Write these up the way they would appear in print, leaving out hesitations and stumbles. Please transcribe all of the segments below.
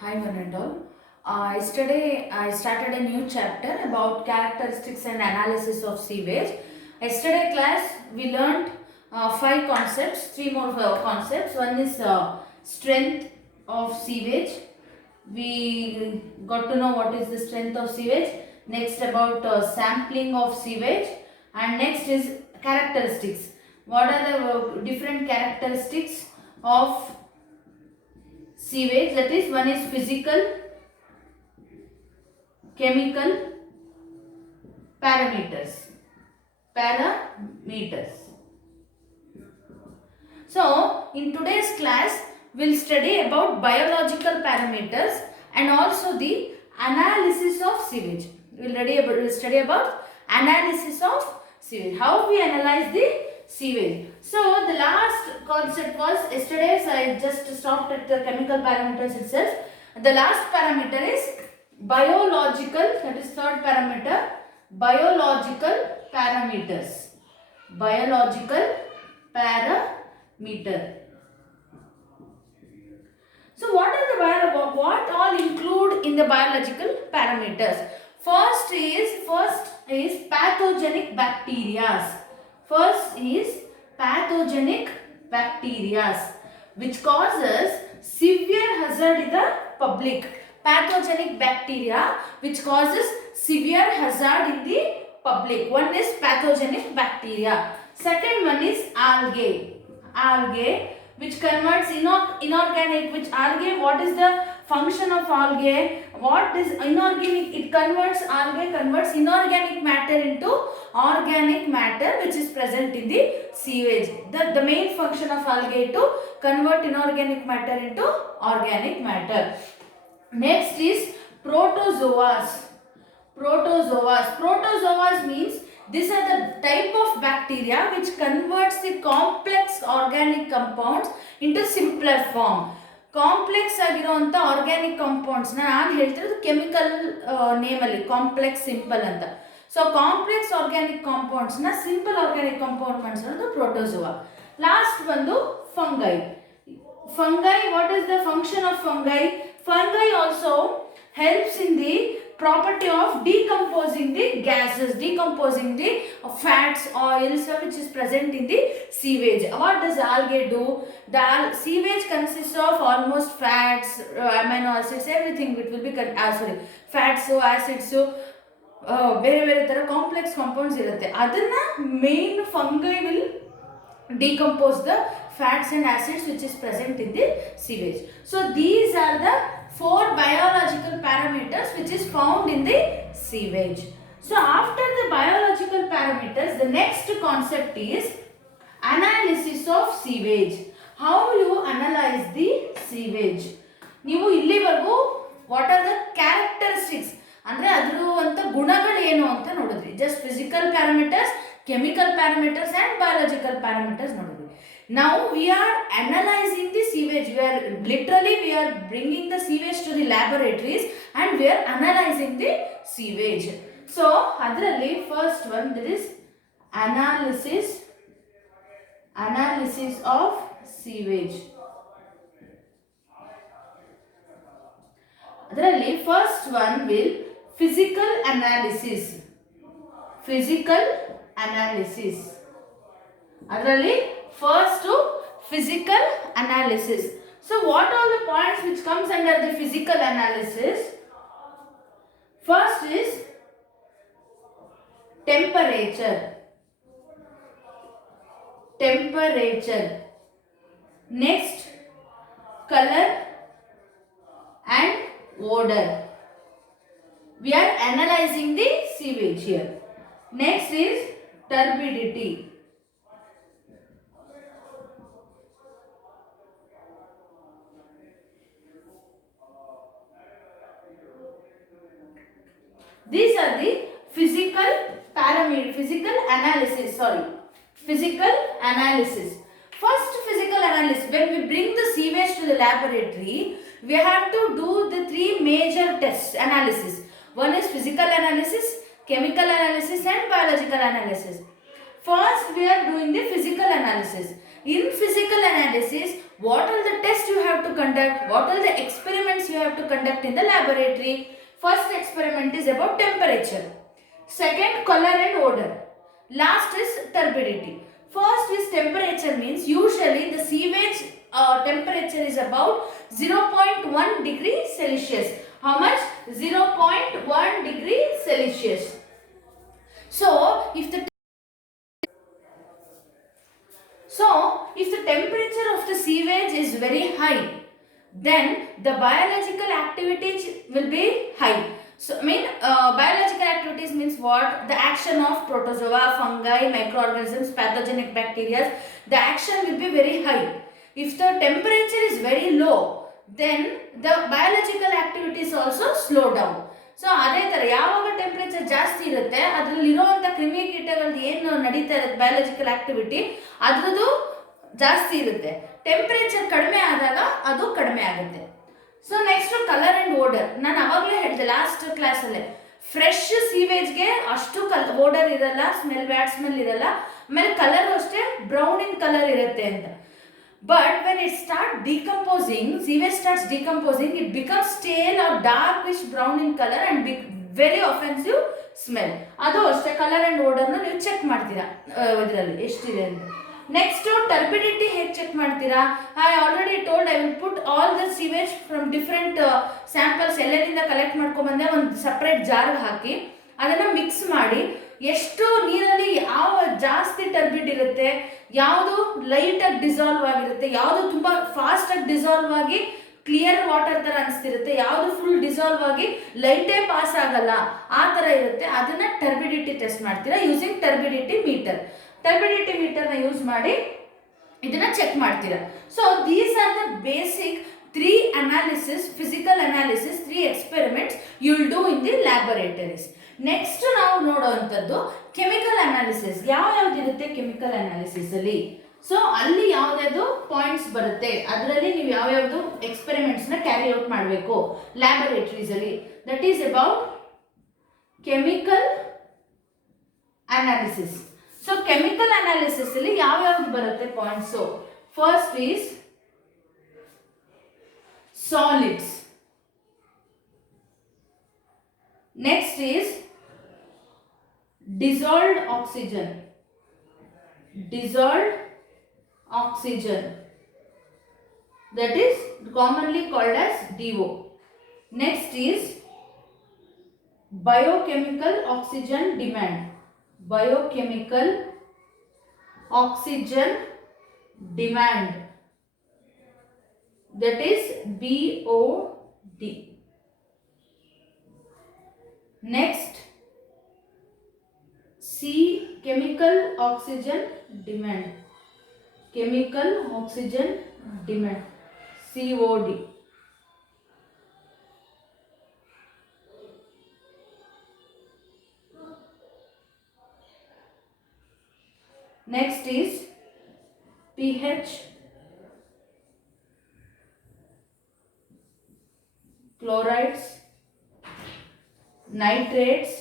Hi, one and all. Yesterday, I started a new chapter about characteristics and analysis of sewage. Yesterday class, we learned five concepts, three more concepts. One is strength of sewage. We got to know what is the strength of sewage. Next about sampling of sewage, and next is characteristics. What are the different characteristics of sewage? That is, one is physical, chemical, parameters. Parameters. So, in today's class, we'll study about biological parameters and also the analysis of sewage. We'll study about analysis of sewage. How we analyze the sewage. So, the last concept was yesterday's. I just stopped at the chemical parameters itself. The last parameter is biological, that is third parameter, biological parameters. Biological parameter. So what all include in the biological parameters? First is pathogenic bacteria. First is pathogenic bacteria which causes severe hazard in the public. Pathogenic bacteria which causes severe hazard in the public. One is pathogenic bacteria. Second one is algae. Algae which converts inorganic, which algae, what is the function of algae? What is inorganic? It converts, algae converts inorganic matter into organic matter which is present in the sewage. The main function of algae to convert inorganic matter into organic matter. Next is protozoas. Protozoas means these are the type of bacteria which converts the complex organic compounds into simpler form. Complex ಆಗಿರುವಂಥ organic ಕಾಂಪೌಂಡ್ಸ್ನ ನಾನು ಹೇಳ್ತಿರೋದು chemical ನೇಮಲ್ಲಿ complex simple ಅಂತ. So complex organic ಕಾಂಪೌಂಡ್ಸ್ನ simple organic compound ಮಾಡಿಸೋದು protozoa. Last ಬಂದು fungi. Fungi, what is the function of fungi? Fungi also helps in the property of decomposing the gases, decomposing the fats, oils which is present in the sewage. What does algae do? The sewage consists of almost fats, amino acids, everything. It will be fats, acids, ಬೇರೆ ಬೇರೆ ಥರ complex compounds ಇರುತ್ತೆ. ಅದನ್ನು main fungi will decompose the fats and acids which is present in the sewage. So these are the four biological parameters which is found in the sewage. So after the biological parameters, the next concept is analysis of sewage. How you analyze the sewage? ನೀವು ಇಲ್ಲಿವರೆಗೂ what are the characteristics ಅಂದರೆ ಅದರ ಗುಣಗಳು ಏನು ಅಂತ ನೋಡಿದ್ರಿ. Just physical parameters, chemical parameters and biological parameters nodidvi. Now we are analyzing the sewage. We are bringing the sewage to the laboratories and we are analyzing the sewage. So adralli first one, there is analysis of sewage. Adralli first one will physical analysis. Adರಲ್ಲಿ first to physical analysis. So what are the points which comes under the physical analysis? First is temperature. Next, color and odor. We are analyzing the sewage here. Next is turbidity. These are the physical analysis. First physical analysis. When we bring the sewage to the laboratory, we have to do the three major tests analysis. One is physical analysis, chemical analysis and biological analysis. First we are doing the physical analysis. In physical analysis, what are the tests you have to conduct, what are the experiments you have have to conduct in the laboratory. First experiment is about temperature. Second, color and odor. Last is turbidity. First is temperature, means usually the sewage temperature is about 0.1 degree Celsius. How much? 0.1 degree Celsius. So, if the temperature of the sewage is very high, then the biological activities will be high. So, biological activities means what? The action of protozoa, fungi, microorganisms, pathogenic bacteria, the action will be very high. If the temperature is very low, then the biological activities also slow down. So ಅದೇ ಥರ ಯಾವಾಗ ಟೆಂಪ್ರೇಚರ್ ಜಾಸ್ತಿ ಇರುತ್ತೆ ಅದರಲ್ಲಿರುವಂಥ ಕ್ರಿಮಿಕೀಟಗಳದ್ದು ಏನು ನಡೀತಾ ಇರುತ್ತೆ ಬಯಾಲಜಿಕಲ್ ಆಕ್ಟಿವಿಟಿ ಅದ್ರದ್ದು ಜಾಸ್ತಿ ಇರುತ್ತೆ. ಟೆಂಪ್ರೇಚರ್ ಕಡಿಮೆ ಆದಾಗ ಅದು ಕಡಿಮೆ ಆಗುತ್ತೆ. So next colour and order. ನಾನು ಅವಾಗಲೇ ಹೇಳಿದೆ ಲಾಸ್ಟ್ ಕ್ಲಾಸಲ್ಲೇ, ಫ್ರೆಶ್ ಸೀವೇಜ್ಗೆ ಅಷ್ಟು ಓಡರ್ ಇರಲ್ಲ, ಬ್ಯಾಡ್ ಸ್ಮೆಲ್ ಇರಲ್ಲ, ಆಮೇಲೆ ಕಲರ್ ಅಷ್ಟೇ ಬ್ರೌನ್ ಇನ್ ಕಲರ್ ಇರುತ್ತೆ ಅಂತ. But when it starts decomposing, sewage starts decomposing, it becomes stale or darkish brown in color and very offensive smell. ಅದು ಅಷ್ಟೇ ಕಲರ್ ಆ್ಯಂಡ್ ಓಡರ್ನ ನೀವು ಚೆಕ್ ಮಾಡ್ತೀರಾ ಇದರಲ್ಲಿ ಎಷ್ಟಿದೆ ಅಂತ. ನೆಕ್ಸ್ಟ್ ಟರ್ಬಿಡಿಟಿ ಹೇಗೆ ಚೆಕ್ ಮಾಡ್ತೀರಾ? I already told, I will put all the sewage from different samples ಎಲ್ಲರಿಂದ ಕಲೆಕ್ಟ್ ಮಾಡ್ಕೊಂಡ್ಬಂದೆ ಒಂದು ಸಪ್ರೇಟ್ ಜಾರ್ಗೆ ಹಾಕಿ ಅದನ್ನು ಮಿಕ್ಸ್ ಮಾಡಿ ಎಷ್ಟು ನೀರಲ್ಲಿ ಯಾವ ಜಾಸ್ತಿ ಟರ್ಬಿಡ್ ಇರುತ್ತೆ, ಯಾವುದು ಲೈಟಾಗಿ ಡಿಸಾಲ್ವ್ ಆಗಿರುತ್ತೆ, ಯಾವುದು ತುಂಬ ಫಾಸ್ಟಾಗಿ ಡಿಸಾಲ್ವ್ ಆಗಿ ಕ್ಲಿಯರ್ ವಾಟರ್ ಥರ ಅನಿಸ್ತಿರುತ್ತೆ, ಯಾವುದು ಫುಲ್ ಡಿಸಾಲ್ವ್ ಆಗಿ ಲೈಟೇ ಪಾಸ್ ಆಗಲ್ಲ ಆ ಥರ ಇರುತ್ತೆ, ಅದನ್ನು ಟರ್ಬಿಡಿಟಿ ಟೆಸ್ಟ್ ಮಾಡ್ತೀರಾ ಯೂಸಿಂಗ್ ಟರ್ಬಿಡಿಟಿ ಮೀಟರ್. ಟರ್ಬಿಡಿಟಿ ಮೀಟರ್ನ ಯೂಸ್ ಮಾಡಿ ಇದನ್ನು ಚೆಕ್ ಮಾಡ್ತೀರಾ. So these are the basic 3 analysis, physical analysis, 3 experiments you will do in the laboratories. Next ನಾವು ನೋಡುವಂಥದ್ದು ಕೆಮಿಕಲ್ ಅನಾಲಿಸಿಸ್. ಯಾವ್ಯಾವ್ದಿರುತ್ತೆ ಕೆಮಿಕಲ್ ಅನಾಲಿಸಿಸ್ ಅಲ್ಲಿ? ಸೊ ಅಲ್ಲಿ ಯಾವ್ದಾದ್ರು ಪಾಯಿಂಟ್ಸ್ ಬರುತ್ತೆ, ಅದರಲ್ಲಿ ನೀವು ಯಾವ್ಯಾವ್ದು ಎಕ್ಸ್ಪೆರಿಮೆಂಟ್ಸ್ನ ಕ್ಯಾರಿ ಔಟ್ ಮಾಡಬೇಕು ಲ್ಯಾಬೊರೇಟರೀಸ್ ಅಲ್ಲಿ. That is about chemical analysis. So chemical analysis ಅಲ್ಲಿ ಯಾವ್ಯಾವ್ದು ಬರುತ್ತೆ points? First is solids. Next is dissolved oxygen. Dissolved oxygen, that is commonly called as DO. Next is biochemical oxygen demand. Biochemical oxygen demand, that is BOD. Next, C, chemical oxygen demand. Chemical oxygen demand, COD. Next is pH, chlorides, nitrates.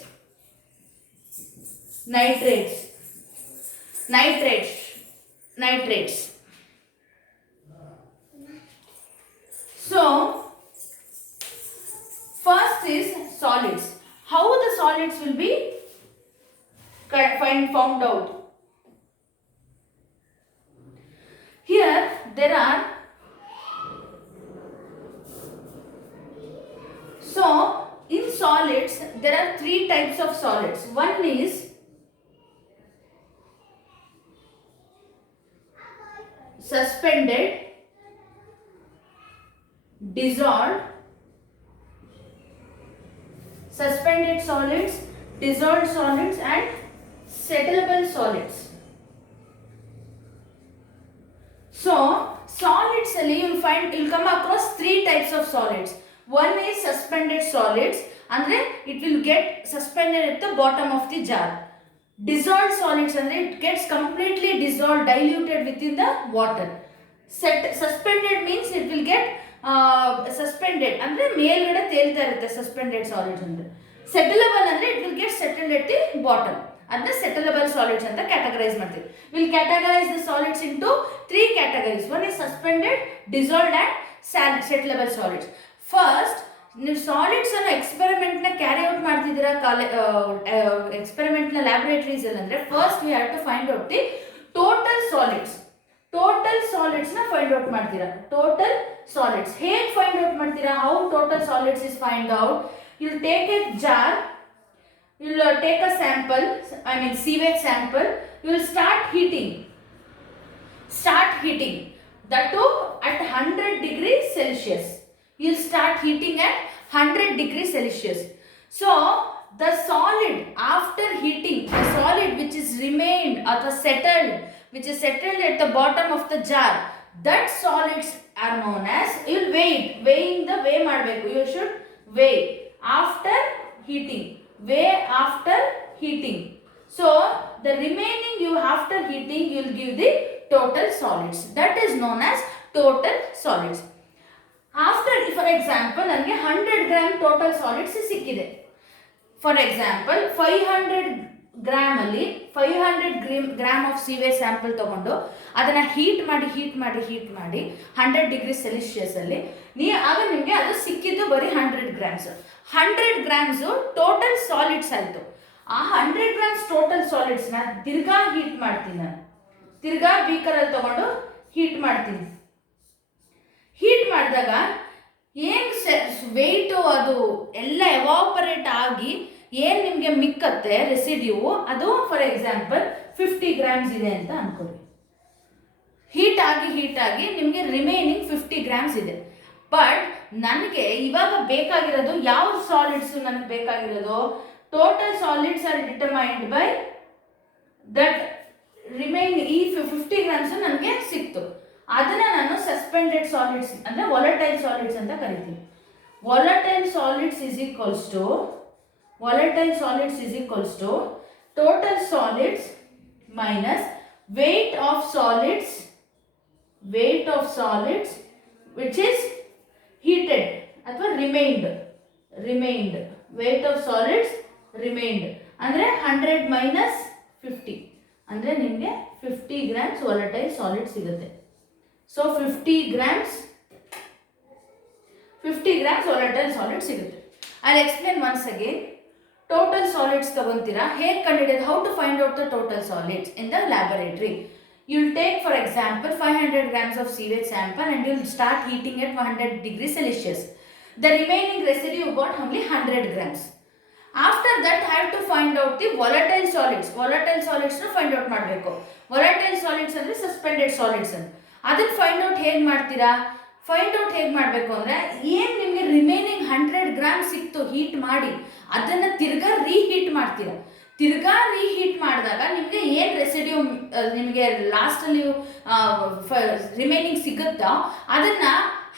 So first is solids. How the solids will be found out? Here there are, so in solids there are 3 types of solids. One is suspended, dissolved, suspended solids, dissolved solids and settleable solids. So solids ಅಲ್ಲಿ you'll come across 3 types of solids. One is suspended solids, andre it will get suspended at the bottom of the jar. Dissolved solids andre it gets completely dissolved, diluted within the water. Suspended means it will get suspended, andre ಮೇಲ್ಗಡೆ ತೇಲ್ತಾ ಇರುತ್ತೆ suspended solids ಅಂದ್ರೆ. Settleable ಅಂದ್ರೆ it will get settled at the bottom. ಅದನ್ನ settleable solids ಅಂತ categorize ಮಾಡ್ತೀವಿ. We'll categorize the solids into 3 categories. One is suspended, dissolved and settleable solids. First ನೀವು solids ಅನ್ನು ಎಕ್ಸ್ಪೆರಿಮೆಂಟ್ನ ಕ್ಯಾರಿ ಔಟ್ ಮಾಡ್ತಿದ್ದೀರಾ ಎಕ್ಸ್ಪೆರಿಮೆಂಟ್ನ ಲ್ಯಾಬೊರೇಟರೀಸ್ ಅಲ್ಲಿ, ಅಂದರೆ first we have to find out the total solids. Total ಸಾಲಿಡ್ಸ್ನ ಫೈಂಡ್ ಔಟ್ ಮಾಡ್ತೀರಾ. ಟೋಟಲ್ ಸಾಲಿಡ್ಸ್ ಹೇಗೆ ಫೈಂಡ್ ಔಟ್ ಮಾಡ್ತೀರಾ? How total solids is find out? You will take a jar, you will take a sample, I mean sewage sample, you will start heating that too at 100 degrees Celsius. You will start heating at 100 degrees Celsius. So the solid after heating, the solid which is remained or settled, which is settled at the bottom of the jar, that solids are known as, you will weighing the weigh ಮಾಡಬೇಕು. You should weigh after heating. Weigh after heating. So the remaining you after heating you will give the total solids. That is known as total solids. After, for example, ನನಗೆ 100 gram total solids ಸಿಕ್ಕಿದೆ. For example 500 ಗ್ರಾಮ್ ಅಲ್ಲಿ 500 gram of sewage sample ತಗೊಂಡು ಅದನ್ನ ಹೀಟ್ ಮಾಡಿ 100 degree Celsius ಅಲ್ಲಿ ಆಗ ನಿಮಗೆ ಅದು ಸಿಕ್ಕಿದ್ದು ಬರೀ 100 ಗ್ರಾಮ್ಸ್. 100 ಗ್ರಾಮ್ಸು ಟೋಟಲ್ ಸಾಲಿಡ್ಸ್ ಆಯಿತು. ಆ 100 ಗ್ರಾಮ್ಸ್ ಟೋಟಲ್ ಸಾಲಿಡ್ಸ್ನ ತಿರ್ಗಾ ಹೀಟ್ ಮಾಡ್ತೀನಿ ನಾನು. ತಿರ್ಗಾ ಬೀಕರಲ್ಲಿ ತಗೊಂಡು ಹೀಟ್ ಮಾಡ್ತೀನಿ. ಹೀಟ್ ಮಾಡಿದಾಗ ಏನು ವೆಯ್ಟು ಅದು ಎಲ್ಲ ಎವಾಪರೇಟ್ ಆಗಿ ಏನು ನಿಮಗೆ ಮಿಕ್ಕತ್ತೆ ರೆಸಿಡ್ಯೂ, ಅದು ಫಾರ್ ಎಕ್ಸಾಂಪಲ್ 50 ಗ್ರಾಮ್ಸ್ ಇದೆ ಅಂತ ಅನ್ಕೊಳ್ಳಿ. ಹೀಟ್ ಆಗಿ ನಿಮಗೆ ರಿಮೈನಿಂಗ್ 50 ಗ್ರಾಮ್ಸ್ ಇದೆ. ಬಟ್ ನನಗೆ ಇವಾಗ ಬೇಕಾಗಿರೋದು ಯಾವ ಸಾಲಿಡ್ಸು ನನಗೆ ಬೇಕಾಗಿರೋದು? Total solids are determined by that remain. ಈ 50 ಗ್ರಾಮ್ಸು ನನಗೆ ಸಿಕ್ತು. ಅದನ್ನ ನಾನು ಸಸ್ಪೆಂಡೆಡ್ ಸಾಲಿಡ್ಸ್ ಅಂದರೆ ವಾಲಟೈಲ್ ಸಾಲಿಡ್ಸ್ ಅಂತ ಕರಿತೀನಿ. Volatile solids is equals to total solids minus weight of solids which is heated ಅಥವಾ remained weight of solids remained ಅಂದರೆ 100 minus 50 ಅಂದರೆ ನಿಮಗೆ 50 ಗ್ರಾಮ್ಸ್ ವಾಲಟೈಲ್ ಸಾಲಿಡ್ ಸಿಗುತ್ತೆ. ಸೊ 50 ಗ್ರಾಮ್ಸ್ ವಾಲಟೈಲ್ ಸಾಲಿಡ್ ಸಿಗುತ್ತೆ. I'll explain once again. Total solids ತಗೊಂತೀರಾ, ಹೇಗೆ ಕಂಡುಹಿಡಿಯೋದು? How to find out the total solids in the laboratory. You will take for example 500 grams of sewage sample and you will start heating at 100 degrees Celsius. The remaining residue you got only 100 grams. After that I have to find out the volatile solids. Volatile solids na find out ಮಾಡಬೇಕು. Volatile solids ಅಂದ್ರೆ suspended solids ಅಂತ. ಅದನ್ನ find out ಹೇಗೆ ಮಾಡ್ತೀರಾ? Find out ಹೇಗೆ ಮಾಡಬೇಕು ಅಂದರೆ, ಏನು ನಿಮಗೆ ರಿಮೈನಿಂಗ್ 100 ಗ್ರಾಮ್ ಸಿಕ್ತು ಹೀಟ್ ಮಾಡಿ ಅದನ್ನು ತಿರ್ಗಾ ರೀಹೀಟ್ ಮಾಡ್ತೀರಾ. ತಿರ್ಗಾ ರೀಹೀಟ್ ಮಾಡಿದಾಗ ನಿಮಗೆ ಏನು ರೆಸಿಡ್ಯೂ ನಿಮಗೆ ಲಾಸ್ಟಲ್ಲಿ ರಿಮೈನಿಂಗ್ ಸಿಗುತ್ತೋ ಅದನ್ನು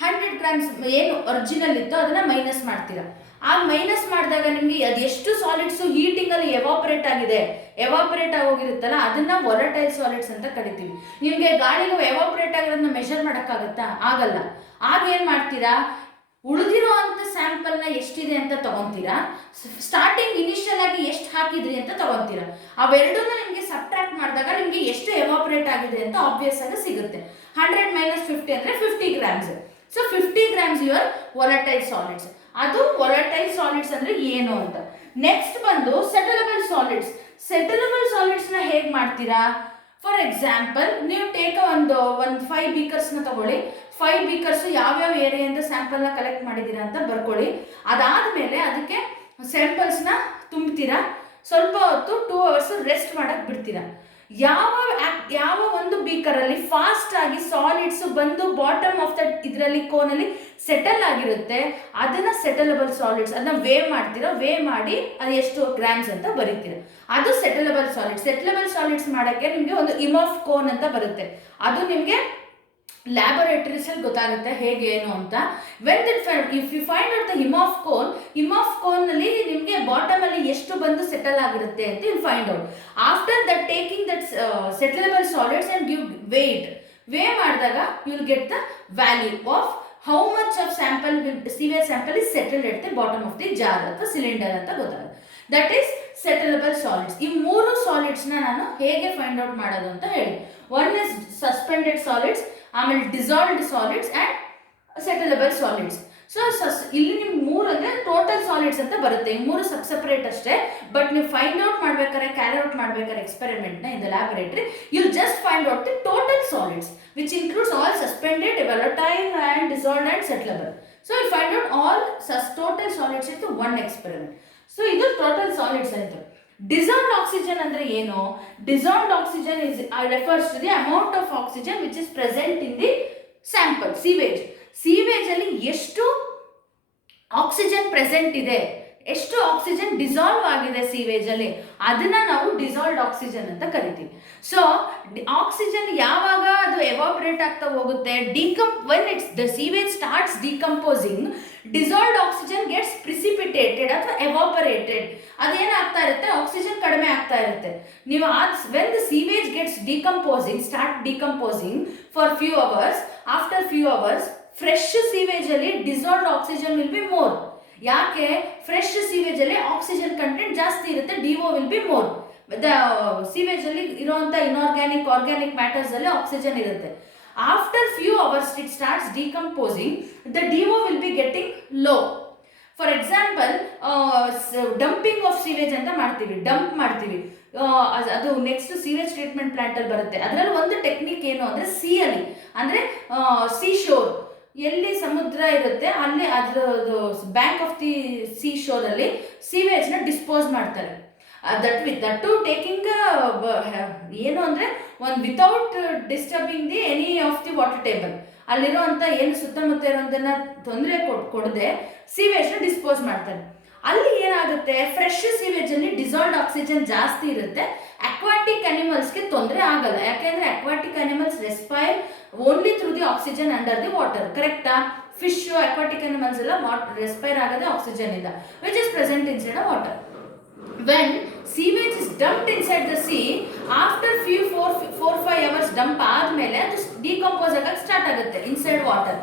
100 ಗ್ರಾಮ್ಸ್ ಏನು ಒರಿಜಿನಲ್ ಇತ್ತೋ ಅದನ್ನು ಮೈನಸ್ ಮಾಡ್ತೀರಾ. ಆಗ ಮೈನಸ್ ಮಾಡಿದಾಗ ನಿಮಗೆ ಅದೆಷ್ಟು ಸಾಲಿಡ್ಸು ಹೀಟಿಂಗಲ್ಲಿ ಎವಾಪರೇಟ್ ಆಗೋಗಿರುತ್ತಲ್ಲ ಅದನ್ನು ವಾಲಟೈಲ್ ಸಾಲಿಡ್ಸ್ ಅಂತ ಕರಿತೀವಿ. ನಿಮಗೆ ಗಾಳಿಗೆ ಎವಾಪರೇಟ್ ಆಗಿರೋದನ್ನ ಮೆಷರ್ ಮಾಡೋಕ್ಕಾಗತ್ತಾ? ಆಗಲ್ಲ. ಆಗ ಏನು ಮಾಡ್ತೀರಾ? ಉಳಿದಿರೋ ಅಂಥ ಸ್ಯಾಂಪಲ್ನ ಎಷ್ಟಿದೆ ಅಂತ ತಗೊತೀರಾ, ಸ್ಟಾರ್ಟಿಂಗ್ ಇನಿಷಿಯಲ್ ಆಗಿ ಎಷ್ಟು ಹಾಕಿದ್ರಿ ಅಂತ ತಗೊತೀರಾ. ಅವೆರಡನ್ನ ನಿಮಗೆ ಸಬ್ಟ್ರಾಕ್ಟ್ ಮಾಡಿದಾಗ ನಿಮಗೆ ಎಷ್ಟು ಎವಾಪರೇಟ್ ಆಗಿದೆ ಅಂತ ಆಬ್ವಿಯಸ್ ಆಗಿ ಸಿಗುತ್ತೆ. 100 minus 50 ಅಂದರೆ 50 grams. So 50 grams your volatile solids. ಅದು ವಾಲಟೈಲ್ ಸಾಲಿಡ್ಸ್ ಅಂದರೆ ಏನು ಅಂತ. ನೆಕ್ಸ್ಟ್ ಬಂದು ಸೆಟಲಬಲ್ ಸಾಲಿಡ್ಸ್. ಸೆಟಲಬಲ್ ಸಾಲಿಡ್ಸ್ನ ಹೇಗೆ ಮಾಡ್ತೀರಾ? ಫಾರ್ ಎಕ್ಸಾಂಪಲ್ ನೀವು ಒಂದು 5 ಬೀಕರ್ಸ್ನ ತಗೊಳ್ಳಿ. 5 ಬೀಕರ್ಸ್ ಯಾವ್ಯಾವ ಏರಿಯಾದಿಂದ ಸ್ಯಾಂಪಲ್ನ ಕಲೆಕ್ಟ್ ಮಾಡಿದ್ದೀರಾ ಅಂತ ಬರ್ಕೊಳ್ಳಿ. ಅದಾದಮೇಲೆ ಅದಕ್ಕೆ ಸ್ಯಾಂಪಲ್ಸ್ನ ತುಂಬ್ತೀರಾ. ಸ್ವಲ್ಪ ಹೊತ್ತು 2 hours ರೆಸ್ಟ್ ಮಾಡಕ್ಕೆ ಬಿಡ್ತೀರಾ. ಯಾವ ಒಂದು ಬೀಕರಲ್ಲಿ ಫಾಸ್ಟ್ ಆಗಿ ಸಾಲಿಡ್ಸ್ ಬಂದು ಬಾಟಮ್ ಆಫ್ ದ ಇದರಲ್ಲಿ ಕೋನಲ್ಲಿ ಸೆಟಲ್ ಆಗಿರುತ್ತೆ ಅದನ್ನ ಸೆಟಲಬಲ್ ಸಾಲಿಡ್ಸ್, ಅದನ್ನ ಮಾಡ್ತೀರಾ. ಮಾಡಿ ಅದು ಎಷ್ಟು ಗ್ರಾಮ್ಸ್ ಅಂತ ಬರೀತೀರಾ. ಅದು ಸೆಟಲಬಲ್ ಸಾಲಿಡ್ಸ್. ಸೆಟಲಬಲ್ ಸಾಲಿಡ್ಸ್ ಮಾಡೋಕ್ಕೆ ನಿಮಗೆ ಒಂದು ಇಮಾಫ್ ಕೋನ್ ಅಂತ ಬರುತ್ತೆ. ಅದು ನಿಮಗೆ ಲ್ಯಾಬೊರೇಟರೀಸಲ್ಲಿ ಗೊತ್ತಾಗುತ್ತೆ ಹೇಗೆ ಏನು ಅಂತ. If you find out the Imhoff ಕೋನ್ನಲ್ಲಿ ನಿಮಗೆ ಬಾಟಮಲ್ಲಿ ಎಷ್ಟು ಬಂದು ಸೆಟಲ್ ಆಗಿರುತ್ತೆ ಅಂತ you find out. After that taking that settleable solids and give way ಮಾಡಿದಾಗ you will get the value of how much of sewage sample is settled at the bottom of the jar ಅಥವಾ cylinder ಅಂತ ಗೊತ್ತಾಗುತ್ತೆ. That is settleable solids. ಈ 3 ಸಾಲಿಡ್ಸ್ನ ನಾನು ಹೇಗೆ find out ಮಾಡೋದು ಅಂತ ಹೇಳಿ. ಒನ್ ಇಸ್ ಸಸ್ಪೆಂಡೆಡ್ ಸಾಲಿಡ್ಸ್, ಆಮೇಲೆ dissolved solids and settleable solids. So ಇಲ್ಲಿ ನಿಮ್ಗೆ 3 ಅಂದರೆ ಟೋಟಲ್ ಸಾಲಿಡ್ಸ್ ಅಂತ ಬರುತ್ತೆ. ಈ 3 ಸಪ್ರೇಟ್ ಅಷ್ಟೇ. ಬಟ್ ನೀವು ಫೈಂಡ್ ಔಟ್ ಮಾಡ್ಬೇಕಾದ್ರೆ, ಕ್ಯಾರಿ ಔಟ್ ಮಾಡ್ಬೇಕಾದ್ರೆ ಎಕ್ಸ್ಪೆರಿಮೆಂಟ್ನ in the laboratory, you just find out the total solids which includes all suspended, volatile and dissolved and settleable. So you find out all total solids into one experiment. So ಇದು total solids ಆಯಿತು. Dissolved oxygen ಅಂದ್ರೆ ಏನು? Dissolved oxygen is refers to the amount of oxygen which is present in the sample sewage. Sewage ಅಲ್ಲಿ ಎಷ್ಟು oxygen present ಇದೆ, ಎಷ್ಟು oxygen dissolve ಆಗಿದೆ ಸೀವೇಜ್ ಅಲ್ಲಿ, ಅದನ್ನ ನಾವು ಡಿಸಾಲ್ವ್ಡ್ ಆಕ್ಸಿಜನ್ ಅಂತ ಕರಿತೀವಿ. ಸೊ ಆಕ್ಸಿಜನ್ ಯಾವಾಗ ಅದು ಎವಾಪರೇಟ್ ಆಗ್ತಾ ಹೋಗುತ್ತೆ, when it's the sewage starts decomposing, dissolved oxygen gets precipitated ಅಥವಾ ಎವಾಪರೇಟೆಡ್. ಅದೇನಾಗ್ತಾ ಇರುತ್ತೆ, ಆಕ್ಸಿಜನ್ ಕಡಿಮೆ ಆಗ್ತಾ ಇರುತ್ತೆ. ನೀವು when the sewage gets decomposing, start decomposing for few hours, after few hours fresh sewage ಅಲ್ಲಿ dissolved oxygen will be more. ಯಾಕೆ? Fresh sewage ಅಲ್ಲಿ ಆಕ್ಸಿಜನ್ ಕಂಟೆಂಟ್ ಜಾಸ್ತಿ ಇರುತ್ತೆ, DO will be more. The sewage ಅಲ್ಲಿ ಇರುವಂತ ಇನ್ಆರ್ಗ್ಯಾನಿಕ್, ಆರ್ಗ್ಯಾನಿಕ್ ಮ್ಯಾಟರ್ಸ್ ಅಲ್ಲಿ oxygen ಇರುತ್ತೆ. After few hours it starts decomposing, the DO will be getting low. For example, dumping of sewage ಅಂತ ಮಾಡ್ತೀವಿ, ಡಂಪ್ ಮಾಡ್ತೀವಿ, ಅದು ನೆಕ್ಸ್ಟ್ ಸೀವೇಜ್ ಟ್ರೀಟ್ಮೆಂಟ್ ಪ್ಲಾಂಟ್ ಅಲ್ಲಿ ಬರುತ್ತೆ. ಅದರಲ್ಲಿ ಒಂದು ಟೆಕ್ನಿಕ್ ಏನು ಅಂದ್ರೆ, ಸಿ ಅಲ್ಲಿ ಅಂದ್ರೆ ಸಿ ಶೋರ್, ಎಲ್ಲಿ ಸಮುದ್ರ ಇರುತ್ತೆ ಅಲ್ಲಿ ಅದ್ರದ್ದು bank of the sea shore ಅಲ್ಲಿ ಸೀವೇಜ್ನ ಡಿಸ್ಪೋಸ್ ಮಾಡ್ತಾರೆ. ದಟ್ ಟು ಟೇಕಿಂಗ್ ಏನು ಅಂದರೆ without disturbing the any of the water table, ಅಲ್ಲಿರೋಂಥ ಏನು ಸುತ್ತಮುತ್ತ ಇರೋದನ್ನ ತೊಂದರೆ ಕೊಡದೆ ಸೀವೇಜ್ನ ಡಿಸ್ಪೋಸ್ ಮಾಡ್ತಾರೆ. ಅಲ್ಲಿ ಏನಾಗುತ್ತೆ, ಫ್ರೆಶ್ ಸೀವೇಜ್ ಅಲ್ಲಿ ಡಿಸಾಲ್ವ್ಡ್ ಆಕ್ಸಿಜನ್ ಜಾಸ್ತಿ ಇರುತ್ತೆ. ಅಕ್ವಾಟಿಕ್ ಅನಿಮಲ್ಸ್ಗೆ ತೊಂದರೆ ಆಗಲ್ಲ, ಯಾಕೆಂದ್ರೆ aquatic animals respire only through the oxygen under the water. ಕರೆಕ್ಟಾ? ಫಿಶ್, ಅಕ್ವಾಟಿಕ್ ಅನಿಮಲ್ಸ್ ಎಲ್ಲ ರೆಸ್ಪೈರ್ ಆಗೋದೇ ಆಕ್ಸಿಜನ್ ಇಂದ, which is present inside water. When sewage is dumped inside the sea, after few 4-5 hours dump ಆದ್ಮೇಲೆ ಅದು ಡಿಕಂಪೋಸ್ ಆಗಕ್ಕೆ ಸ್ಟಾರ್ಟ್ ಆಗುತ್ತೆ ಇನ್ಸೈಡ್ ವಾಟರ್.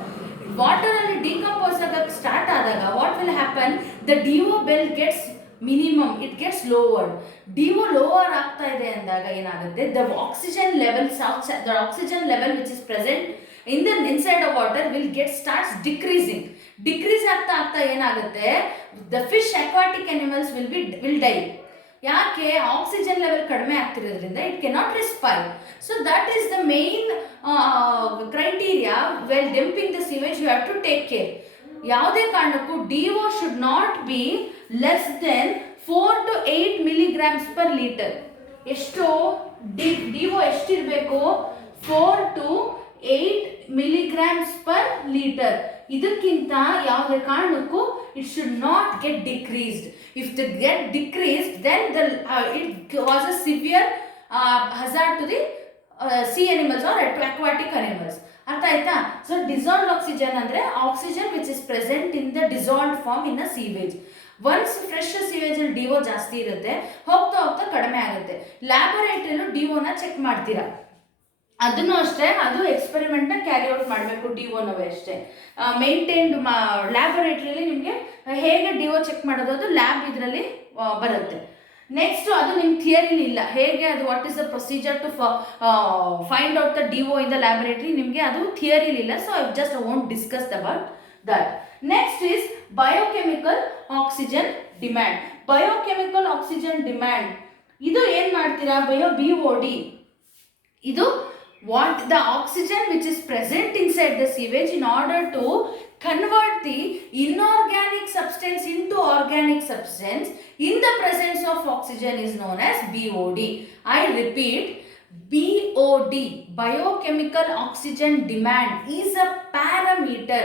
ವಾಟರ್ ಅಲ್ಲಿ ಡಿಕಂಪೋಸ್ ಆಗಕ್ಕೆ ಸ್ಟಾರ್ಟ್ ಆದಾಗ what will happen, the DO bell gets minimum, it gets lowered. DO lower ಆಗ್ತಾ ಇದೆ ಅಂದಾಗ ಏನಾಗುತ್ತೆ, the oxygen level which is present in the inside of water will starts decreasing. Decrease ಆಗ್ತಾ ಏನಾಗುತ್ತೆ, the fish, aquatic animals will die. ಯಾಕೆ? Oxygen level ಕಡಿಮೆ ಆಗ್ತಿರೋದ್ರಿಂದ it cannot respire. So that is the main criteria well dumping the sewage. You have to take care. ಯಾವುದೇ ಕಾರಣಕ್ಕೂ DO should not be less than 4 to 8 milligrams per liter. ಎಷ್ಟು DO ಎಷ್ಟಿರಬೇಕು? 4 to 8 milligrams per liter. ಇದಕ್ಕಿಂತ ಯಾವುದೇ ಕಾರಣಕ್ಕೂ it should not get decreased. If the get decreased then it cause a severe hazard to the sea animals or aquatic animals. ಅರ್ಥ ಆಯ್ತಾ? So dissolved oxygen ಅಂದ್ರೆ oxygen which is present in the dissolved form in a sewage. Once fresh sewage ಅಲ್ಲಿ DO ಜಾಸ್ತಿ ಇರುತ್ತೆ, ಹೋಗ್ತಾ ಹೋಗ್ತಾ ಕಡಿಮೆ ಆಗುತ್ತೆ. ಲ್ಯಾಬೊರೇಟರಿಯಲ್ಲೂ DOನ ಚೆಕ್ ಮಾಡ್ತೀರಾ, ಅದನ್ನು ಅಷ್ಟೇ, ಅದು ಎಕ್ಸ್ಪೆರಿಮೆಂಟ್ನ ಕ್ಯಾರಿ ಔಟ್ ಮಾಡಬೇಕು. DOನವೇ ಅಷ್ಟೇ ಮೇಂಟೈನ್ಡ್ ಲ್ಯಾಬೊರೇಟರಿಯಲ್ಲಿ ನಿಮಗೆ ಹೇಗೆ DO ಚೆಕ್ ಮಾಡೋದು ಅದು ಲ್ಯಾಬ್ ಇದರಲ್ಲಿ ಬರುತ್ತೆ. ನೆಕ್ಸ್ಟ್ ಅದು ನಿಮ್ಮ ಥಿಯರಿಲಿ ಇಲ್ಲ, ಹೇಗೆ ಅದು what is the procedure to find out the DO in the laboratory, ನಿಮಗೆ ಅದು ಥಿಯರಿಲಿ ಇಲ್ಲ. So I just won't discuss about that. Next is biochemical oxygen demand. Biochemical oxygen demand ಇದು ಏನು ಮಾಡ್ತೀರಾ, BOD. ಇದು what the oxygen which is present inside the sewage in order to convert the inorganic substance into organic substance in the presence of oxygen is known as BOD. I repeat, BOD, biochemical oxygen demand, is a parameter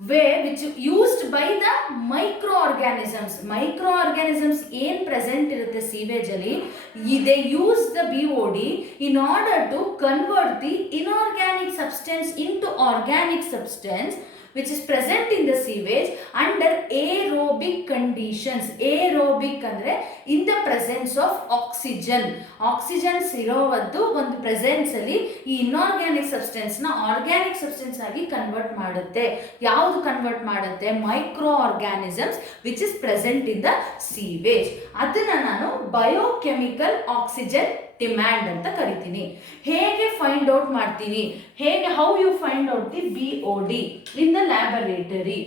which used by the microorganisms. Microorganisms ಏನು ಪ್ರೆಸೆಂಟ್ ಇರುತ್ತೆ ಸೀವೇಜ್ ಅಲ್ಲಿ, they use the BOD in order to convert the inorganic substance into organic substance which is present in the sewage under aerobic conditions. Aerobic ಅಂದ್ರೆ in the presence of oxygen. Oxygens ಇರೋವದ್ದು ಒಂದು presence ಅಲ್ಲಿ ಈ inorganic substance ನ organic substance ಆಗಿ convert ಮಾಡುತ್ತೆ. ಯಾವುದು convert ಮಾಡುತ್ತೆ? Microorganisms which is present in the sewage. ಅದನ್ನ ನಾನು ಬಯೋಕೆಮಿಕಲ್ ಆಕ್ಸಿಜನ್ ಡಿಮ್ಯಾಂಡ್ ಅಂತ ಕರಿತೀನಿ. ಹೇಗೆ ಫೈಂಡ್ ಔಟ್ ಮಾಡ್ತೀವಿ, ಹೇಗೆ how you find out the BOD in the laboratory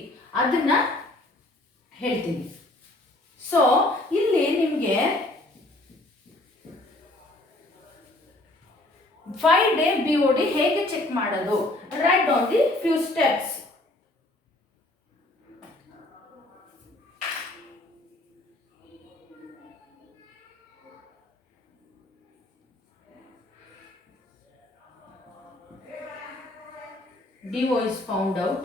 ಅದನ್ನ ಹೇಳ್ತೀನಿ. ಸೊ ಇಲ್ಲಿ ನಿಮಗೆ 5-day BOD ಹೇಗೆ ಚೆಕ್ ಮಾಡೋದು, write down the few steps. DO is found out.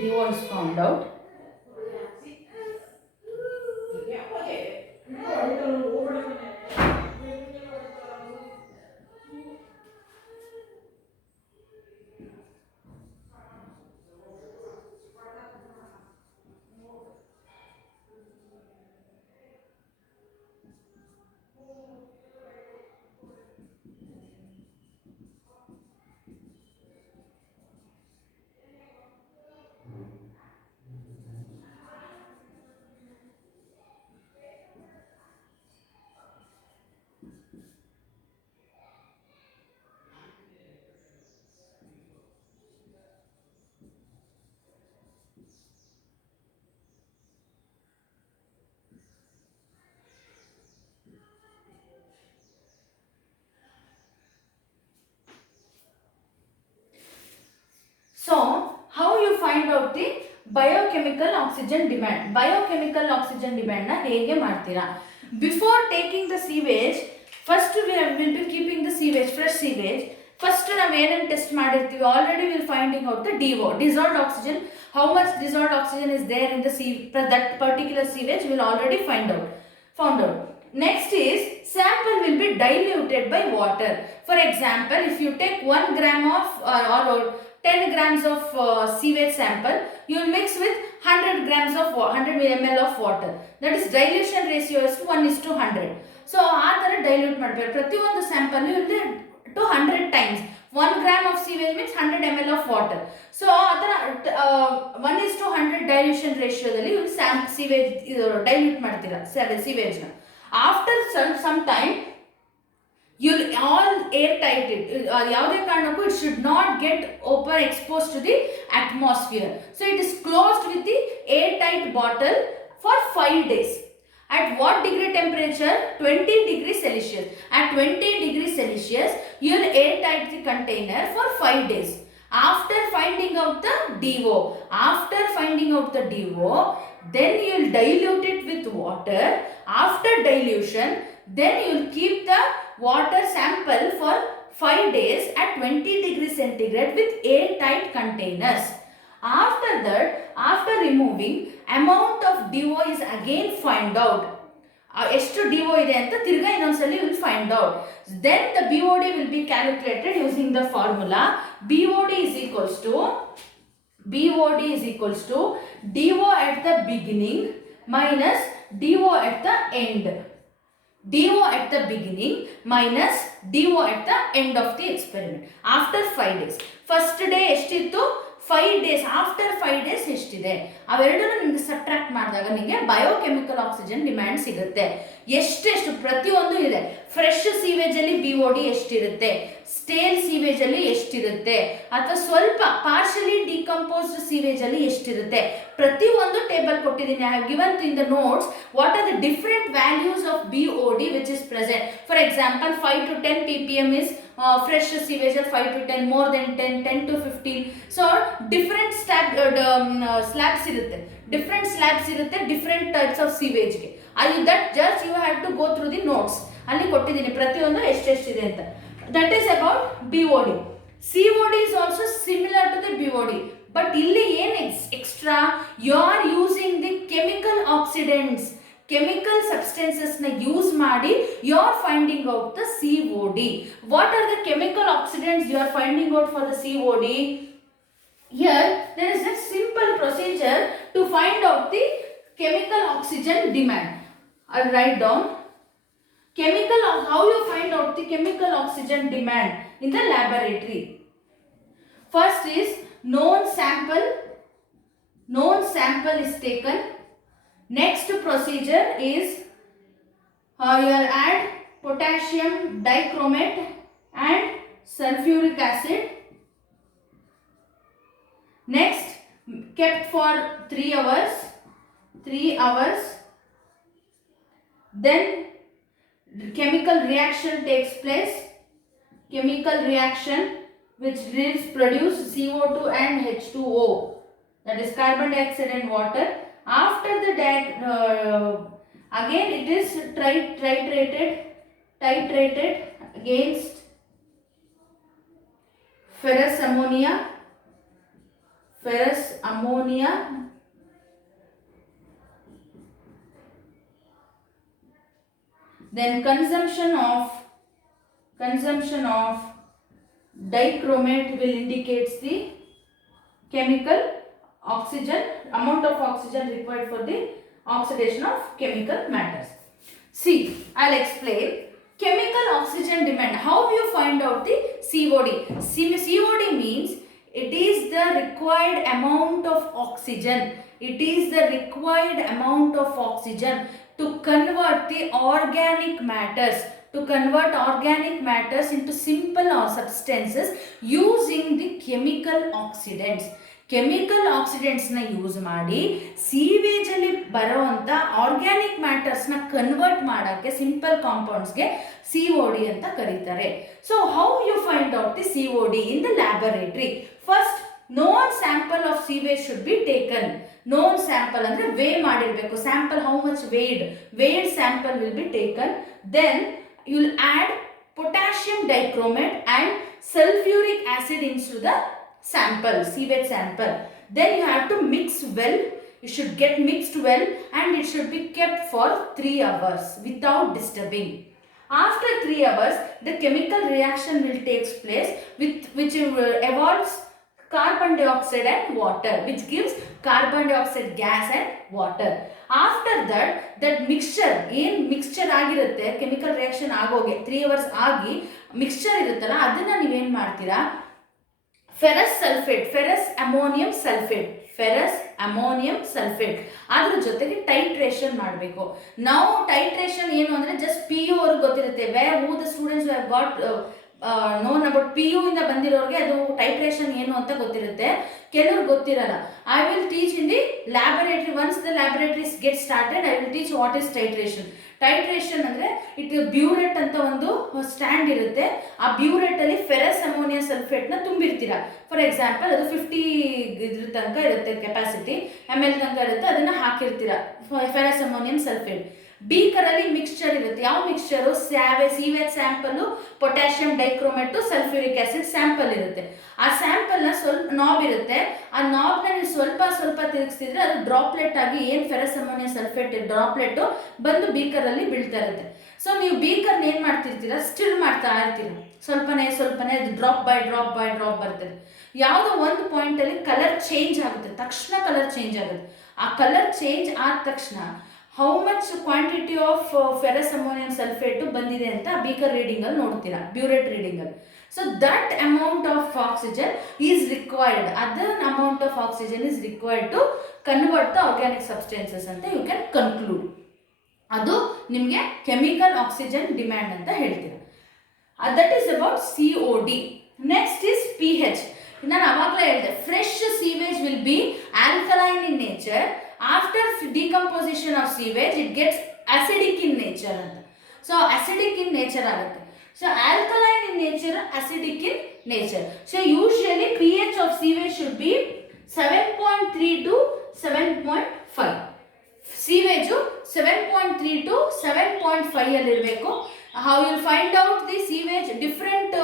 DO is found out. So, how you find out the biochemical oxygen demand? Biochemical oxygen demand na hege ಮಾಡ್ತೀರಾ? Before taking the sewage, first we will be keeping the sewage, fresh sewage. First ನಾವು ಏನೇನು ಟೆಸ್ಟ್ ಮಾಡಿರ್ತೀವಿ, already we will finding out the DO, dissolved oxygen. How much dissolved oxygen is there in the that particular sewage we will already found out. Next is sample will be diluted by water. For example, if you take 1 gram of or 10 grams of sewage sample, you will mix with 100 grams of 100 ml of water. That is dilution ratio is 1:100. So ಆ ಥರ dilute ಮಾಡಬೇಕು. ಪ್ರತಿಯೊಂದು sample you will to 100 times. 1 gram of sewage means 100 ml of water. So ಆ ಥರ 1:100 dilution ratio ದಲ್ಲಿ you sewage dilute ಮಾಡ್ತೀರಾ sewage ನ. After some time you'll all airtight it. ಯಾವುದೇ ಕಾರಣಕ್ಕೂ it should not get open exposed to the atmosphere. So it is closed with the airtight bottle for 5 days. At what degree temperature? 20 degrees Celsius. At 20 degrees Celsius, you will airtight the container for 5 days. After finding out the DO, then you will dilute it with water. After dilution, then you will keep the water sample for 5 days at 20 degrees centigrade with airtight containers. After that, after removing, amount of DO is again find out. ಎಷ್ಟು DO ಇದೆ ಅಂತ ತಿರ್ಗಾ ಇನ್ನೊಂದ್ಸಲಿ will find out. Then the BOD will be calculated using the formula. BOD is equals to DO at the beginning minus DO at the end. DO at the beginning minus DO at the end of the experiment. After 5 days. First day ಎಷ್ಟಿತ್ತು? 5 days. After 5 days ಎಷ್ಟಿದೆ? ಅವೆರಡನ್ನು ನಿಮಗೆ ಸಬ್ಟ್ರಾಕ್ಟ್ ಮಾಡಿದಾಗ ನಿಮಗೆ biochemical oxygen demand ಸಿಗುತ್ತೆ. ಎಷ್ಟೆಷ್ಟು ಪ್ರತಿಯೊಂದು ಇದೆ. ಫ್ರೆಶ್ ಸೀವೇಜ್ ಅಲ್ಲಿ BOD ಎಷ್ಟಿರುತ್ತೆ, ಸ್ಟೇಲ್ ಸೀವೇಜ್ ಅಲ್ಲಿ ಎಷ್ಟಿರುತ್ತೆ, ಅಥವಾ ಸ್ವಲ್ಪ ಪಾರ್ಷಲಿ ಡಿಕಂಪೋಸ್ಡ್ ಸೀವೇಜ್ ಅಲ್ಲಿ ಎಷ್ಟಿರುತ್ತೆ, ಪ್ರತಿಯೊಂದು ಟೇಬಲ್ ಕೊಟ್ಟಿದ್ದೀನಿ. I have given in the notes what are the different values of BOD which is present. For example 5 to 10 ppm is fresh sewage, 5 to 10, more than 10, 10 to 15. So different slabs ಇರುತ್ತೆ, different slabs ಇರುತ್ತೆ, different types of sewage ಗೆ. that just you have to go through the notes. ಅಲ್ಲಿ ಕೊಟ್ಟಿದ್ದೀನಿ ಪ್ರತಿಯೊಂದು ಎಷ್ಟೆಷ್ಟಿದೆ ಅಂತ. That is about BOD. COD is also similar to the BOD, but ಇಲ್ಲಿ ಏನು extra, you are using the chemical oxidants, chemical substances na use ಮಾಡಿ you are finding out the COD. What are the chemical oxidants you are finding out for the COD? Here there is a simple procedure to find out the chemical oxygen demand. I'll write down how you find out the chemical oxygen demand in the laboratory. First is known sample is taken. Next procedure is you'll add potassium dichromate and sulfuric acid. Next, kept for 3 hours. Then chemical reaction takes place. Chemical reaction which produce CO2 and H2O, that is carbon dioxide and water. After the again it is titrated against ferrous ammonia, then consumption of dichromate will indicate the chemical oxygen, amount of oxygen required for the oxidation of chemical matters. See, I'll explain chemical oxygen demand. How you find out the COD? COD means it is the required amount of oxygen. To convert the organic matters into simple or substances using the chemical oxidants. Chemical ಆಕ್ಸಿಡೆಂಟ್ಸ್ನ use ಮಾಡಿ ಸೀವೇಜಲ್ಲಿ ಬರೋವಂಥ organic ಮ್ಯಾಟರ್ಸ್ನ convert ಮಾಡೋಕ್ಕೆ simple ಕಾಂಪೌಂಡ್ಸ್ಗೆ COD ಅಂತ ಕರೀತಾರೆ. So how you find out the COD in the laboratory? First known sample of sewage should be taken. Known sample ಅಂದರೆ ವೇ ಮಾಡಿರಬೇಕು. Sample how much weighed sample will be taken. Then you will add potassium dichromate and sulfuric acid into the sewage sample. Then you have to mix well. It should get mixed well and it should be kept for 3 hours without disturbing. After 3 hours, the chemical reaction will take place which evolves carbon dioxide and water, which gives carbon dioxide gas and water. After that mixture ಆಗಿರುತ್ತೆ, chemical reaction ಆಗೋಗೆ 3 hours ಆಗಿ ಮಿಕ್ಸ್ಚರ್ ಇರುತ್ತಲ್ಲ, ಅದನ್ನ ನೀವೇನು ಮಾಡ್ತೀರಾ, ferrous ammonium sulfate ಅದ್ರ ಜೊತೆಗೆ ಟೈಟ್ರೇಷನ್ ಮಾಡಬೇಕು. ನಾವು ಟೈಟ್ರೇಷನ್ ಏನು ಅಂದರೆ ಜಸ್ಟ್ PU ಅವ್ರಿಗೆ ಗೊತ್ತಿರುತ್ತೆ. Who the students have got known about PU ಇಂದ ಬಂದಿರೋರಿಗೆ ಅದು ಟೈಟ್ರೇಷನ್ ಏನು ಅಂತ ಗೊತ್ತಿರುತ್ತೆ, ಕೆಲವ್ರಿಗೆ ಗೊತ್ತಿರಲ್ಲ. I will teach in the laboratory. Once the laboratories get started, I will teach what is titration. Titration ಅಂದರೆ ಇಟ್ ಬ್ಯೂರೆಟ್ ಅಂತ ಒಂದು ಸ್ಟ್ಯಾಂಡ್ ಇರುತ್ತೆ. ಆ ಬ್ಯೂರೆಟಲ್ಲಿ ಫೆರಸ್ ಅಮೋನಿಯಾ ಸಲ್ಫೇಟ್ನ ತುಂಬಿರ್ತೀರ. ಫಾರ್ ಎಕ್ಸಾಂಪಲ್ ಅದು 50 ಇದ್ರ ತನಕ ಇರುತ್ತೆ, ಕೆಪಾಸಿಟಿ ml ತನಕ ಇರುತ್ತೆ, ಅದನ್ನು ಹಾಕಿರ್ತೀರ ಫೆರಸ್ ಅಮೋನಿಯಂ ಸಲ್ಫೇಟ್. ಬೀಕರಲ್ಲಿ ಮಿಕ್ಸ್ಚರ್ ಇರುತ್ತೆ. ಯಾವ mixture? Sewage sample, potassium dichromate, sulphuric acid sample ಇರುತ್ತೆ. ಆ ಸ್ಯಾಂಪಲ್ನ ಸ್ವಲ್ಪ ನಾಬ್ ಇರುತ್ತೆ. ಆ ನಾಬ್ನ ನೀವು ಸ್ವಲ್ಪ ತಿರುಗಿಸಿದ್ರೆ ಅದು ಡ್ರಾಪ್ಲೆಟ್ ಆಗಿ ಏನು ಫೆರಸ್ ಅಮೋನಿಯಾ ಸಲ್ಫೇಟ್ ಡ್ರಾಪ್ಲೆಟು ಬಂದು ಬೀಕರಲ್ಲಿ ಬೀಳ್ತಾ ಇರುತ್ತೆ. ಸೊ ನೀವು ಬೀಕರ್ನ ಏನು ಮಾಡ್ತಿರ್ತೀರ, ಸ್ಟಿಲ್ ಮಾಡ್ತಾ ಇರ್ತೀರ. ಸ್ವಲ್ಪನೇ ಅದು ಡ್ರಾಪ್ ಬೈ ಡ್ರಾಪ್ ಬರ್ತದೆ. ಯಾವುದೋ ಒಂದು ಪಾಯಿಂಟಲ್ಲಿ ಕಲರ್ ಚೇಂಜ್ ಆಗುತ್ತೆ, ತಕ್ಷಣ ಕಲರ್ ಚೇಂಜ್ ಆಗುತ್ತೆ. ಆ ಕಲರ್ ಚೇಂಜ್ ಆದ ತಕ್ಷಣ how much quantity of ferrous ammonium sulphate ಬಂದಿದೆ ಅಂತ ಬೀಕರ್ ರೀಡಿಂಗಲ್ಲಿ ನೋಡ್ತೀರಾ, ಬ್ಯೂರೆಟ್ ರೀಡಿಂಗಲ್ಲಿ. So that amount of oxygen is required. Other amount of oxygen is required to convert the organic substances ಅಂತ ಯು ಕ್ಯಾನ್ ಕನ್ಕ್ಲೂಡ್. ಅದು ನಿಮಗೆ ಕೆಮಿಕಲ್ ಆಕ್ಸಿಜನ್ ಡಿಮ್ಯಾಂಡ್ ಅಂತ ಹೇಳ್ತೀರಾ. That is about COD. Next is pH. ನಾನು ಅವಾಗಲೇ ಹೇಳಿದೆ, fresh sewage will be alkaline in nature. After decomposition of sewage, it gets acidic in nature ಅಂತ. So acidic in nature ಆಗುತ್ತೆ. So alkaline in nature, acidic in nature. So usually pH of sewage should be 7.3 to 7.5. Sewage 7.3 to 7.5 ಅಲ್ಲಿ ಇರಬೇಕು. How you will find out the sewage? Different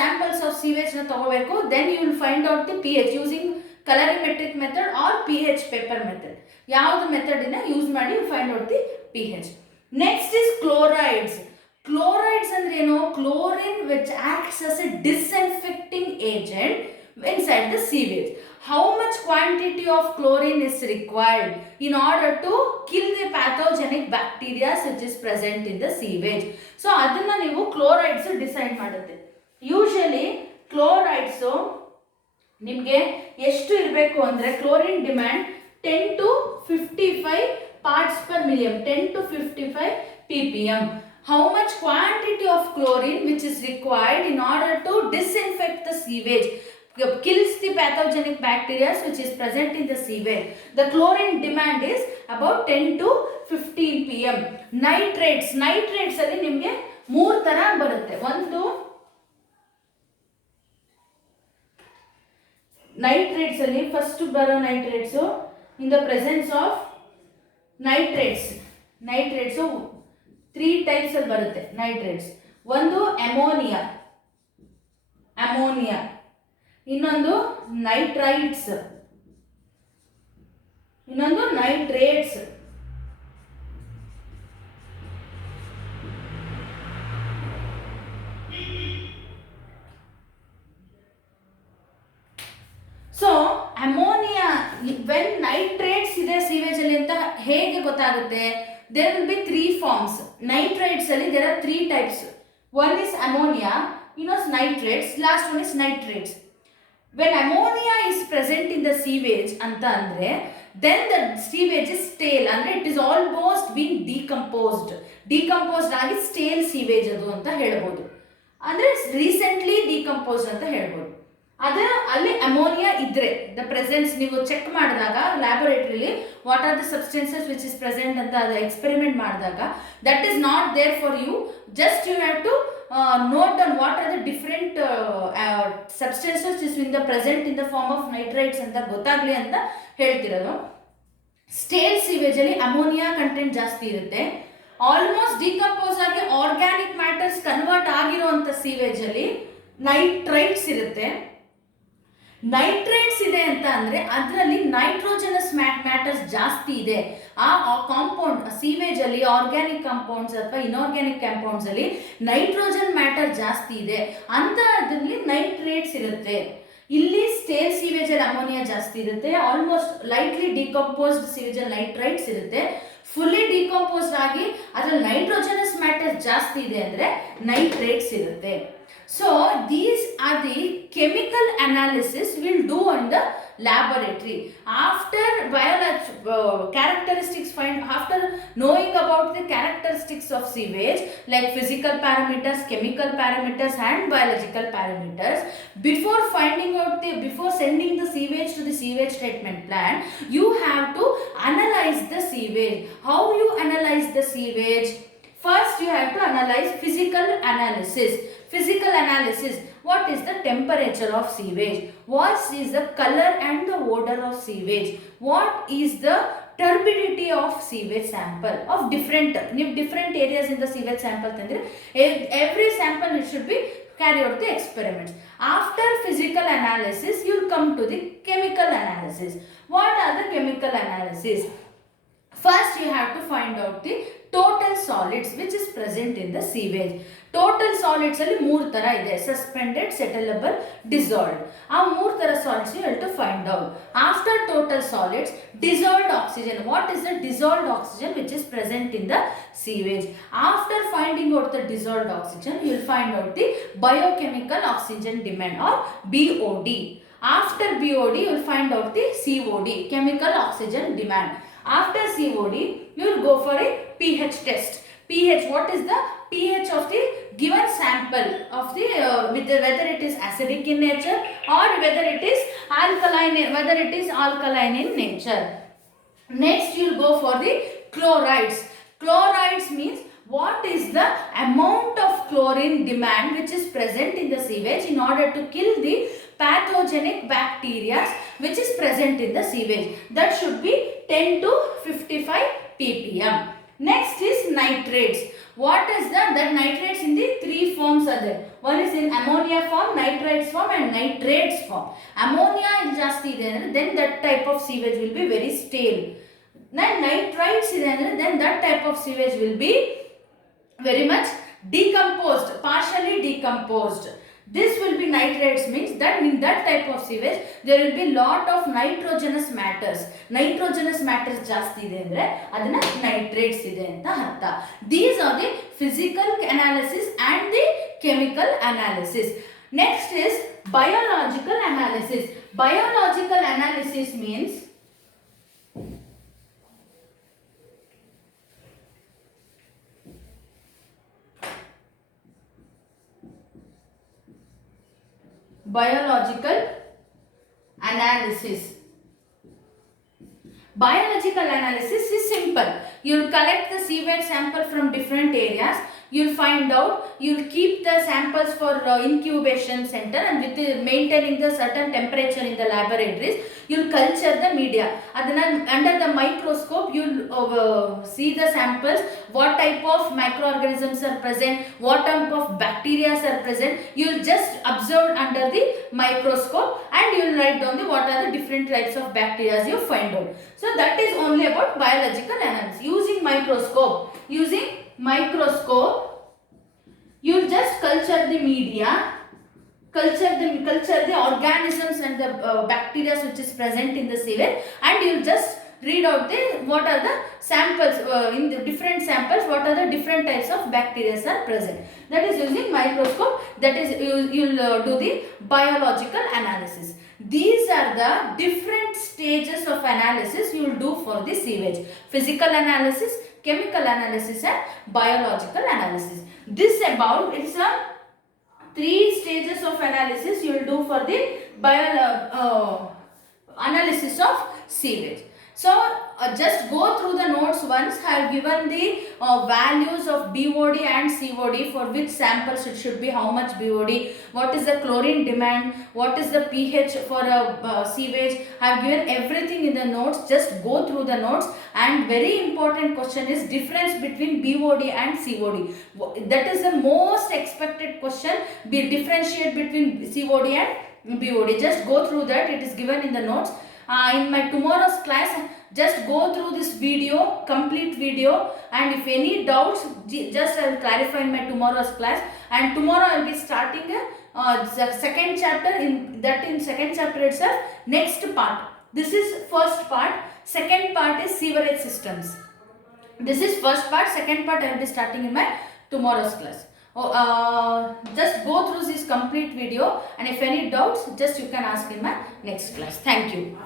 samples of sewage ನ ತಗೋಬೇಕು. Then you will find out the pH using colorimetric method or pH paper method. ಯಾವುದು ಮೆಥಡಿನ use ಮಾಡಿ find out the pH. Next is chlorides. Chlorides ಅಂದ್ರೆ ಏನು? Chlorine which acts as a disinfecting agent inside the sewage. how much quantity of chlorine is required in order to kill the pathogenic bacteria which is present in the sewage. So ಅದನ್ನ ನೀವು chlorides decide ಮಾಡುತ್ತೆ. Usually chlorides ನಿಮಗೆ ಎಷ್ಟು ಇರಬೇಕು ಅಂದರೆ chlorine demand 10 to 55 parts per million, 10 to 55 ppm. How much quantity of chlorine which is required in order to disinfect the sewage, kills the pathogenic bacteria which is present in the sewage. The chlorine demand is about 10 to 15 pm. Nitrates ಅಲ್ಲಿ ನಿಮಗೆ ಮೂರು ತರ ಬರುತ್ತೆ. ಒಂದು nitrates ಅಲ್ಲಿ ಫಸ್ಟ್ ಬರೋ nitrates in the presence of nitrates 3 types ಅಲ್ಲಿ ಬರುತ್ತೆ nitrates. ಒಂದು ಅಮೋನಿಯಾ, ಇನ್ನೊಂದು ನೈಟ್ರೈಟ್ಸ್, ಇನ್ನೊಂದು nitrates. So ammonia when nitrates ಇದೆ ಸೀವೇಜ್ ಅಲ್ಲಿ ಅಂತ ಹೇಗೆ ಗೊತ್ತಾಗುತ್ತೆ? There will be 3 forms. ನೈಟ್ರೈಟ್ಸ್ ಅಲ್ಲಿ ದೇರ್ ಆರ್ 3 types. One is ammonia, ಇನ್ನೊಂದು nitrates, last one is nitrates. When ammonia is present in the sewage ಅಂತ ಅಂದ್ರೆ then the sewage is stale, ಅಂದ್ರೆ it is almost being decomposed ಆಗಿ stale sewage ಅದು ಅಂತ ಹೇಳ್ಬೋದು. ಅಂದ್ರೆ ರೀಸೆಂಟ್ಲಿ ಡಿಕಂಪೋಸ್ಡ್ ಅಂತ ಹೇಳ್ಬೋದು. ಅದೇ ಅಲ್ಲಿ ಅಮೋನಿಯಾ ಇದ್ರೆ ದ ಪ್ರೆಸೆನ್ಸ್ ನೀವು ಚೆಕ್ ಮಾಡಿದಾಗ ಲ್ಯಾಬೊರೇಟರಿಲಿ what are the substances which is present ಅಂತ ಅದು ಎಕ್ಸ್ಪೆರಿಮೆಂಟ್ ಮಾಡಿದಾಗ that is not there for you. Just you have to note down what are the different substances is in the present in the form of nitrites ಅಂತ ಗೊತ್ತಾಗ್ಲಿ ಅಂತ ಹೇಳ್ತಿರೋದು. Stale sewage ಅಲ್ಲಿ ammonia content ಜಾಸ್ತಿ ಇರುತ್ತೆ. Almost decompose ಆಗಿ organic matters convert ಆಗಿರುವಂಥ sewage ಅಲ್ಲಿ ನೈಟ್ರೈಟ್ಸ್ ಇರುತ್ತೆ. ನೈಟ್ರೇಟ್ಸ್ ಇದೆ ಅಂತ ಅಂದರೆ ಅದರಲ್ಲಿ ನೈಟ್ರೋಜನಸ್ ಮ್ಯಾಟರ್ಸ್ ಜಾಸ್ತಿ ಇದೆ. ಆ ಕಾಂಪೌಂಡ್ ಸೀವೇಜ್ ಅಲ್ಲಿ ಆರ್ಗ್ಯಾನಿಕ್ ಕಾಂಪೌಂಡ್ಸ್ ಅಥವಾ ಇನ್ಆರ್ಗ್ಯಾನಿಕ್ ಕಾಂಪೌಂಡ್ಸ್ ಅಲ್ಲಿ ನೈಟ್ರೋಜನ್ ಮ್ಯಾಟರ್ ಜಾಸ್ತಿ ಇದೆ ಅಂತ ಅದರಲ್ಲಿ ನೈಟ್ರೇಟ್ಸ್ ಇರುತ್ತೆ. ಇಲ್ಲಿ ಸ್ಟೇಲ್ ಸೀವೇಜ್ ಅಲ್ಲಿ ಅಮೋನಿಯಾ ಜಾಸ್ತಿ ಇರುತ್ತೆ. ಆಲ್ಮೋಸ್ಟ್ ಲೈಟ್ಲಿ ಡಿಕಂಪೋಸ್ಡ್ ಸೀವೇಜ್ ಅಲ್ಲಿ ನೈಟ್ರೈಟ್ಸ್ ಇರುತ್ತೆ. ಫುಲ್ಲಿ ಡಿಕಂಪೋಸ್ಡ್ ಆಗಿ ಅದರಲ್ಲಿ ನೈಟ್ರೋಜನಸ್ ಮ್ಯಾಟರ್ ಜಾಸ್ತಿ ಇದೆ ಅಂದರೆ ನೈಟ್ರೇಟ್ಸ್ ಇರುತ್ತೆ. So these are the chemical analysis we'll do in the laboratory. After characteristics after knowing about the characteristics of sewage like physical parameters, chemical parameters and biological parameters, before sending the sewage to the sewage treatment plant, you have to analyze the sewage. How you analyze the sewage? First you have to analyze physical analysis. What is the temperature of sewage? What is the color and the odor of sewage? What is the turbidity of sewage sample of different areas in the sewage sample tandre every sample it should be carry out the experiments. After physical analysis you will come to the chemical analysis. What are the chemical analysis? First you have to find out the total solids which is present in the sewage. Total solids ಅಲ್ಲಿ 3 ತರ ಇದೆ: suspended, settlable, dissolved. ಆ 3 ತರ solids you have to find out. After total solids, dissolved oxygen. What is the dissolved oxygen which is present in the sewage? After finding out the dissolved oxygen, you will find out the biochemical oxygen demand or BOD. After BOD, you will find out the COD, chemical oxygen demand. After COD, you will go for a pH test. pH, what is the pH of the given sample of the whether it is acidic in nature or whether it is alkaline in nature. Next you will go for the chlorides. Chlorides means what is the amount of chlorine demand which is present in the sewage in order to kill the pathogenic bacteria which is present in the sewage. That should be 10 to 55 ppm. Next is nitrates. What is that nitrates in the 3 forms are there. One is in ammonia form, nitrates form and nitrates form. Ammonia is ಜಾಸ್ತಿ ಇದೆ ಅಂದ್ರೆ then that type of sewage will be very stale. Then nitrates ಇದೆ ಅಂದ್ರೆ then that type of sewage will be very much decomposed, partially decomposed. This will be nitrates, means that in that type of sewage there will be lot of nitrogenous matters. Nitrogenous matters ಜಾಸ್ತಿ ಇದೆ ಅಂದ್ರೆ ಅದನ್ನ nitrates ಇದೆ ಅಂತ ಅರ್ಥ. These are the physical analysis and the chemical analysis. Next is biological analysis. Biological analysis means biological analysis. Biological analysis is simple. You'll collect the sewage sample from different areas. You'll find out, you'll keep the samples for incubation center, and with maintaining the certain temperature in the laboratories, you'll culture the media. Adana under the microscope you'll see the samples, what type of microorganisms are present, what type of bacteria are present. You'll just observe under the microscope and you'll write down what are the different types of bacteria you find out. So that is only about biological analysis. Using microscope you'll just culture the media, culture the organisms and the bacteria which is present in the sewage, and you'll just read out what are the samples in the different samples, what are the different types of bacteria are present. That is using microscope. That is you'll do the biological analysis. These are the different stages of analysis you will do for the sewage: physical analysis, chemical analysis and biological analysis. This about it's a 3 stages of analysis you will do for the analysis of sewage. So just go through the notes once. I have given the values of BOD and COD for which samples it should be, how much BOD, what is the chlorine demand, what is the pH for a sewage. I have given everything in the notes. Just go through the notes. And very important question is difference between BOD and COD. That is the most expected question. Be differentiate between COD and BOD. Just go through that. It is given in the notes. In my tomorrow's class, just go through this video, complete video, and if any doubts, just I will clarify in my tomorrow's class. And tomorrow I will be starting the second chapter. In second chapter itself, next part. This is first part. Second part is sewerage systems. This is first part. Second part I will be starting in my tomorrow's class. Just go through this complete video, and if any doubts, just you can ask in my next class. Thank you.